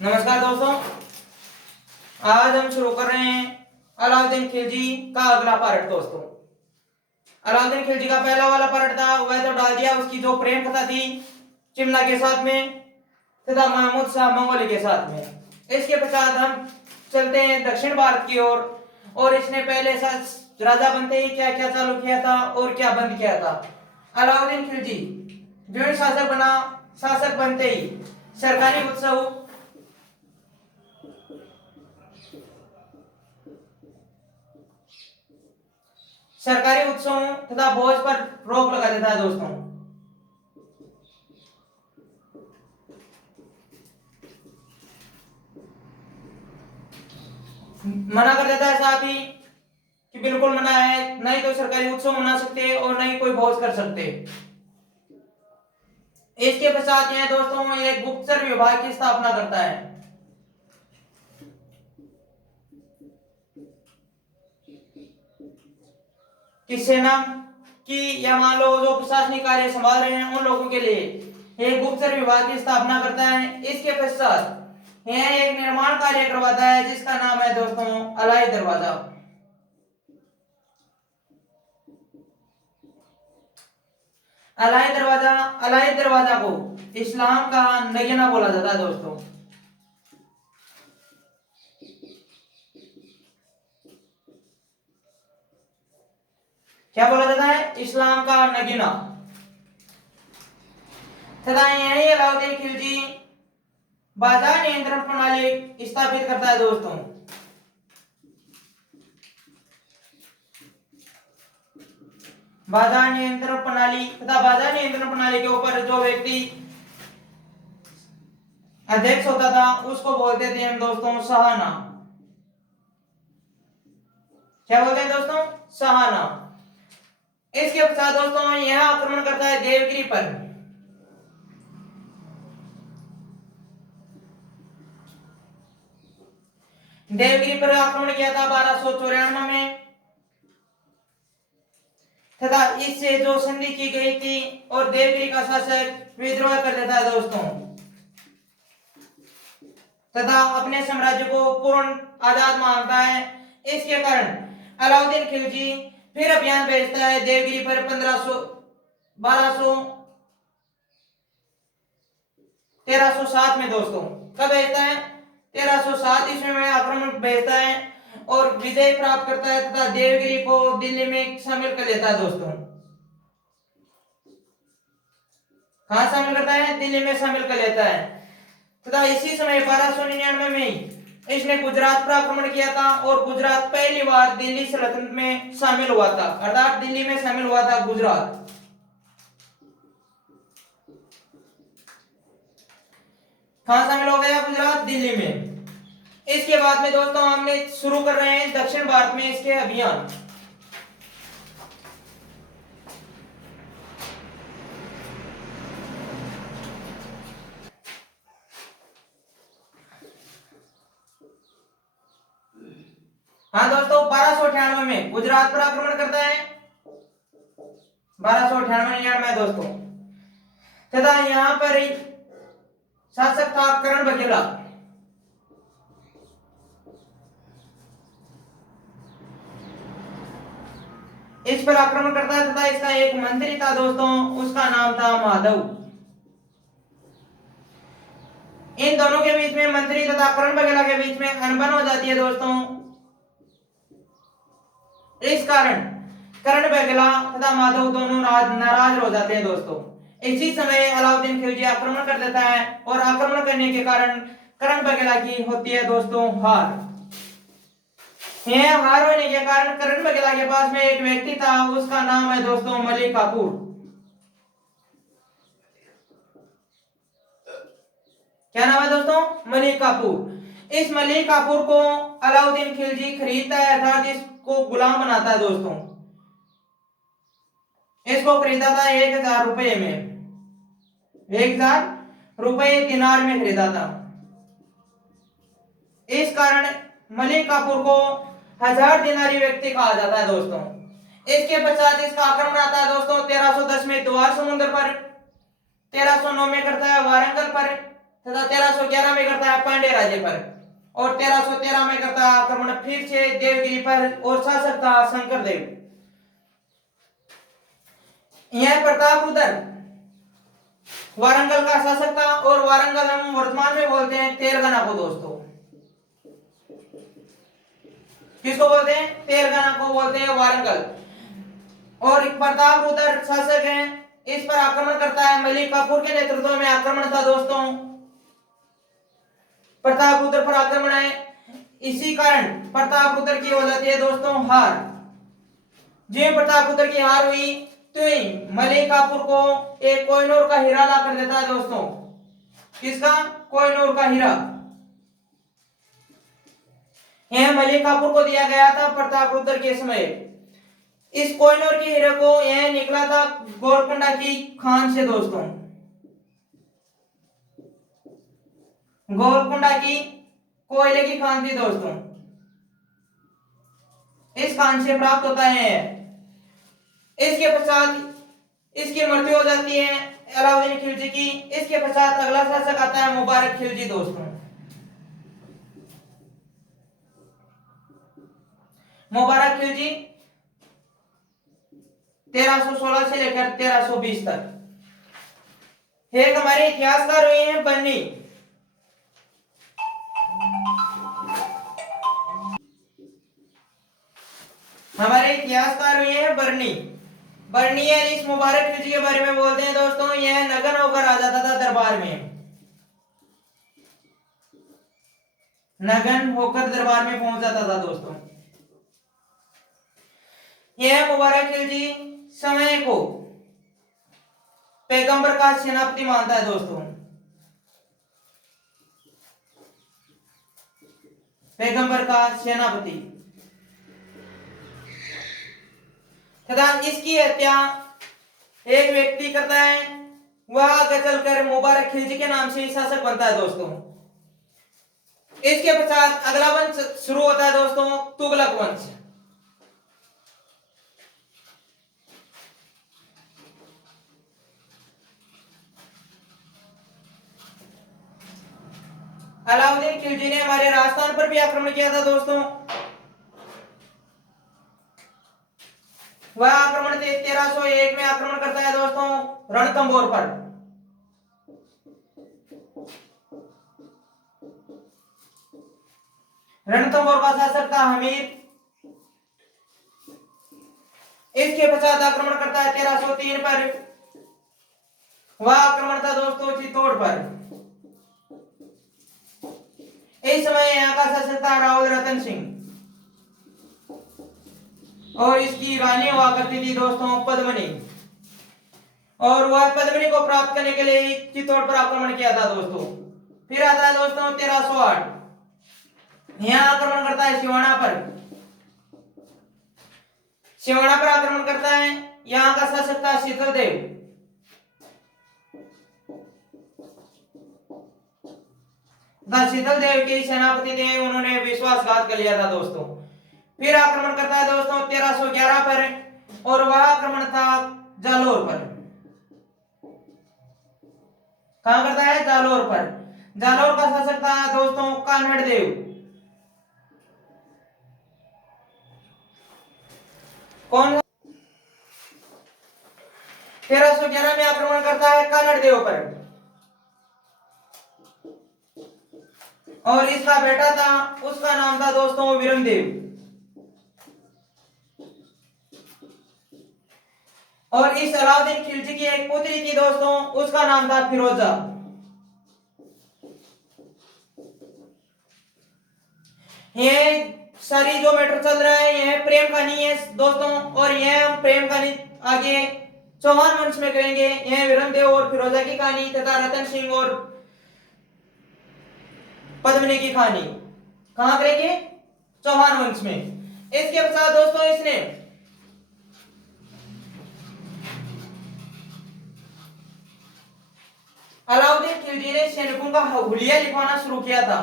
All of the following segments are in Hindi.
नमस्कार दोस्तों, आज हम शुरू कर रहे हैं अलाउद्दीन खिलजी का अगला पार्ट। दोस्तों, अलाउद्दीन खिलजी का पहला वाला पार्ट था वह तो डाल दिया, उसकी जो प्रेम कथा थी चिमना के साथ में तथा महमूद शाह मंगोली के साथ में। इसके पश्चात हम चलते हैं दक्षिण भारत की ओर और इसने पहले राजा बनते ही क्या क्या चालू किया था और क्या बंद किया था। अलाउद्दीन खिलजी जो शासक बना, शासक बनते ही सरकारी उत्सव सरकारी उत्सवों तथा भोज पर रोक लगा देता है। दोस्तों, मना कर देता है साथ ही कि बिल्कुल मना है, नहीं तो सरकारी उत्सव मना सकते और नहीं कोई भोज कर सकते। इसके पश्चात यह दोस्तों एक गुप्तचर विभाग की स्थापना करता है। कि सेना की या मान लो जो प्रशासनिक कार्य संभाल रहे हैं उन लोगों के लिए एक गुप्तचर विभाग की स्थापना करता है। इसके पश्चात यह एक निर्माण कार्य करवाता है जिसका नाम है दोस्तों अलाई दरवाजा। अलाई दरवाजा को इस्लाम का नगीना बोला जाता है। दोस्तों, क्या बोला जाता है? इस्लाम का नगीना। तथा यही अलाउद्दीन खिलजी बाजार नियंत्रण प्रणाली स्थापित करता है। दोस्तों, बाजार नियंत्रण प्रणाली तथा बाजार नियंत्रण प्रणाली के ऊपर जो व्यक्ति अध्यक्ष होता था उसको बोलते थे हम दोस्तों सहाना। क्या बोलते हैं दोस्तों? सहाना। इसके पश्चात दोस्तों यह आक्रमण करता है देवगिरी पर। देवगिरी पर आक्रमण किया था 1294 में तथा इससे जो संधि की गई थी और देवगिरी का शासक विद्रोह कर देता है दोस्तों, तथा अपने साम्राज्य को पूर्ण आजाद मानता है। इसके कारण अलाउद्दीन खिलजी फिर अभियान भेजता है देवगिरी पर 1307 में। दोस्तों, कब भेजता है? 1307 ईस्वी में आक्रमण भेजता है और विजय प्राप्त करता है तथा देवगिरी को दिल्ली में शामिल कर लेता है। दोस्तों, कहां शामिल करता है? दिल्ली में शामिल कर लेता है। तथा इसी समय 1299 में इसने गुजरात पर आक्रमण किया था और गुजरात पहली बार दिल्ली सल्तनत में शामिल हुआ था, अर्थात दिल्ली में शामिल हुआ था गुजरात। कहां शामिल हो गया? गुजरात, दिल्ली में। इसके बाद में दोस्तों हमने शुरू कर रहे हैं दक्षिण भारत में इसके अभियान। हाँ दोस्तों, 1298 में गुजरात पर आक्रमण करता है। 1298 दोस्तों, तथा यहां पर शासक था करण बघेला। इस पर आक्रमण करता है तथा इसका एक मंत्री था दोस्तों, उसका नाम था माधव। इन दोनों के बीच में, मंत्री तथा करण बघेला के बीच में अनबन हो जाती है दोस्तों। इस कारण करण बघेला तथा माधव दोनों नाराज हो जाते हैं। दोस्तों, इसी समय अलाउद्दीन खिलजी आक्रमण कर देता है और आक्रमण करने के कारण करण बघेला की होती है दोस्तों हार। यह हार होने के कारण करण बघेला के पास में एक व्यक्ति था, उसका नाम है दोस्तों मलिक काफूर। क्या नाम है दोस्तों? मलिक काफूर। इस मलिक काफूर को अलाउद्दीन खिलजी खरीदता है, अर्थात इसको गुलाम बनाता है। दोस्तों, इसको खरीदा था 1000 रुपए में, 1000 रुपए दिनार में खरीदा था। इस कारण मलिक काफूर को 1000 दिनारी व्यक्ति कहा जाता है। दोस्तों, इसके पश्चात इसका आक्रमण आता है दोस्तों 1310 में द्वार समुद्र पर, 1309 में करता है वारंगल पर तथा 1311 में करता है पांड्य राज्य पर और 1313 में करता है आक्रमण फिर से देवगिरी पर और शासक था शंकर देव। यह प्रतापरुद्र वारंगल का शासक था और वारंगल हम वर्तमान में बोलते हैं तेलंगाना को दोस्तों। किसको बोलते हैं? तेलंगाना को बोलते हैं वारंगल। और एक प्रतापरुद्र शासक है, इस पर आक्रमण करता है मलिक काफूर के नेतृत्व में आक्रमण था दोस्तों। प्रतापरुद्र पर आक्रमण है, इसी कारण प्रतापरुद्र की हो जाती है दोस्तों हार। जो प्रतापरुद्र की हार हुई तो मलिक काफूर को एक कोहिनूर का हीरा ला कर देता है दोस्तों। किसका? कोहिनूर का हीरा। यह मलिक काफूर को दिया गया था प्रतापरुद्र के समय। इस कोहिनूर के हीरे को यह निकला था गोलकुंडा की खान से दोस्तों। गोलकुंडा की कोयले की खान थी दोस्तों, इस खान से प्राप्त होता है। इसके पश्चात इसकी मृत्यु हो जाती है अलाउद्दीन खिलजी की। इसके पश्चात अगला शासक आता है मुबारक खिलजी दोस्तों। मुबारक खिलजी 1316 से लेकर 1320 तक। एक हमारे इतिहासकार हुए हैं बर्नी। हमारे इतिहासकार हुए हैं बर्नी। बर्नी इस मुबारक खिलजी के बारे में बोलते हैं दोस्तों, यह नगन होकर आ जाता था दरबार में। नगन होकर दरबार में पहुंच जाता था दोस्तों। यह मुबारक खिलजी समय को पैगंबर का सेनापति मानता है दोस्तों। पैगंबर का सेनापति तथा इसकी हत्या एक व्यक्ति करता है, वह आगे चलकर मुबारक खिलजी के नाम से शासक बनता है दोस्तों। इसके पश्चात अगला वंश शुरू होता है दोस्तों, तुगलक वंश। अलाउद्दीन खिलजी ने हमारे राजस्थान पर भी आक्रमण किया था दोस्तों। वह आक्रमण 1301 में आक्रमण करता है दोस्तों रणथंभौर पर। रणथंभौर का शासक था हमीर। इसके पश्चात आक्रमण करता है 1303 पर। वह आक्रमण था दोस्तों चित्तौड़ पर। इस समय यहाँ का शासक था राहुल रतन सिंह और इसकी रानी हुआ करती थी दोस्तों पद्मनी। और वह पद्मनी को प्राप्त करने के लिए चित्तौड़ पर आक्रमण किया था दोस्तों। फिर आता है दोस्तों 1308, यहाँ आक्रमण करता है सिवाना पर। सिवाना पर आक्रमण करता है, यहाँ का शासक था शीतल देव। शीतल देव के सेनापति थे, उन्होंने विश्वासघात कर लिया था दोस्तों। फिर आक्रमण करता है दोस्तों 1311 पर और वह आक्रमण था जालोर पर। कहां करता है? जालोर पर। जालोर का शासक था दोस्तों कान्हड़ देव। कौन? 1311 में आक्रमण करता है कान्हड़ देव पर और इसका बेटा था, उसका नाम था दोस्तों वीरमदेव। और इस अलाउद्दीन खिलजी की एक पुत्री थी दोस्तों, उसका नाम था फिरोजा। ये सारी जो मैटर चल रहा है यह प्रेम कहानी है दोस्तों, और यह हम प्रेम कहानी आगे चौहान वंश में करेंगे। यह वीरमदेव और फिरोजा की कहानी तथा रतन सिंह और पद्मनी की कहानी कहां करेंगे? चौहान वंश में। इसके पश्चात दोस्तों इसने अलाउद्दीन खिलजी ने सैनिकों का हुलिया लिखवाना शुरू किया था।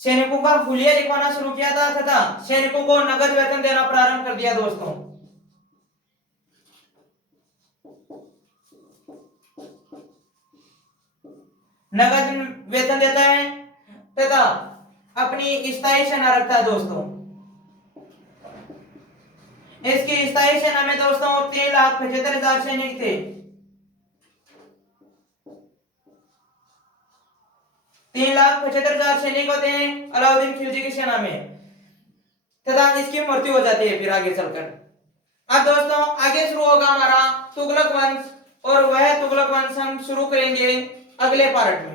सैनिकों का हुलिया लिखवाना शुरू किया था तथा सैनिकों को नगद वेतन देना प्रारंभ कर दिया दोस्तों। नगद वेतन देता है तथा अपनी स्थायी सेना रखता है दोस्तों। इसकी स्थायी सेना में दोस्तों 3,75,000 सैनिक थे। 3,75,000 सैनिक होते हैं अलाउद्दीन खिलजी की सेना में तथा इसकी मृत्यु हो जाती है फिर आगे चलकर। अब दोस्तों आगे शुरू होगा हमारा तुगलक वंश और वह तुगलक वंश हम शुरू करेंगे अगले पार्ट में।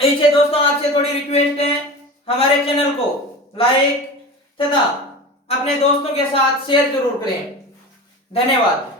ऐसे दोस्तों आपसे थोड़ी रिक्वेस्ट है, हमारे चैनल को लाइक तथा अपने दोस्तों के साथ शेयर जरूर करें। धन्यवाद।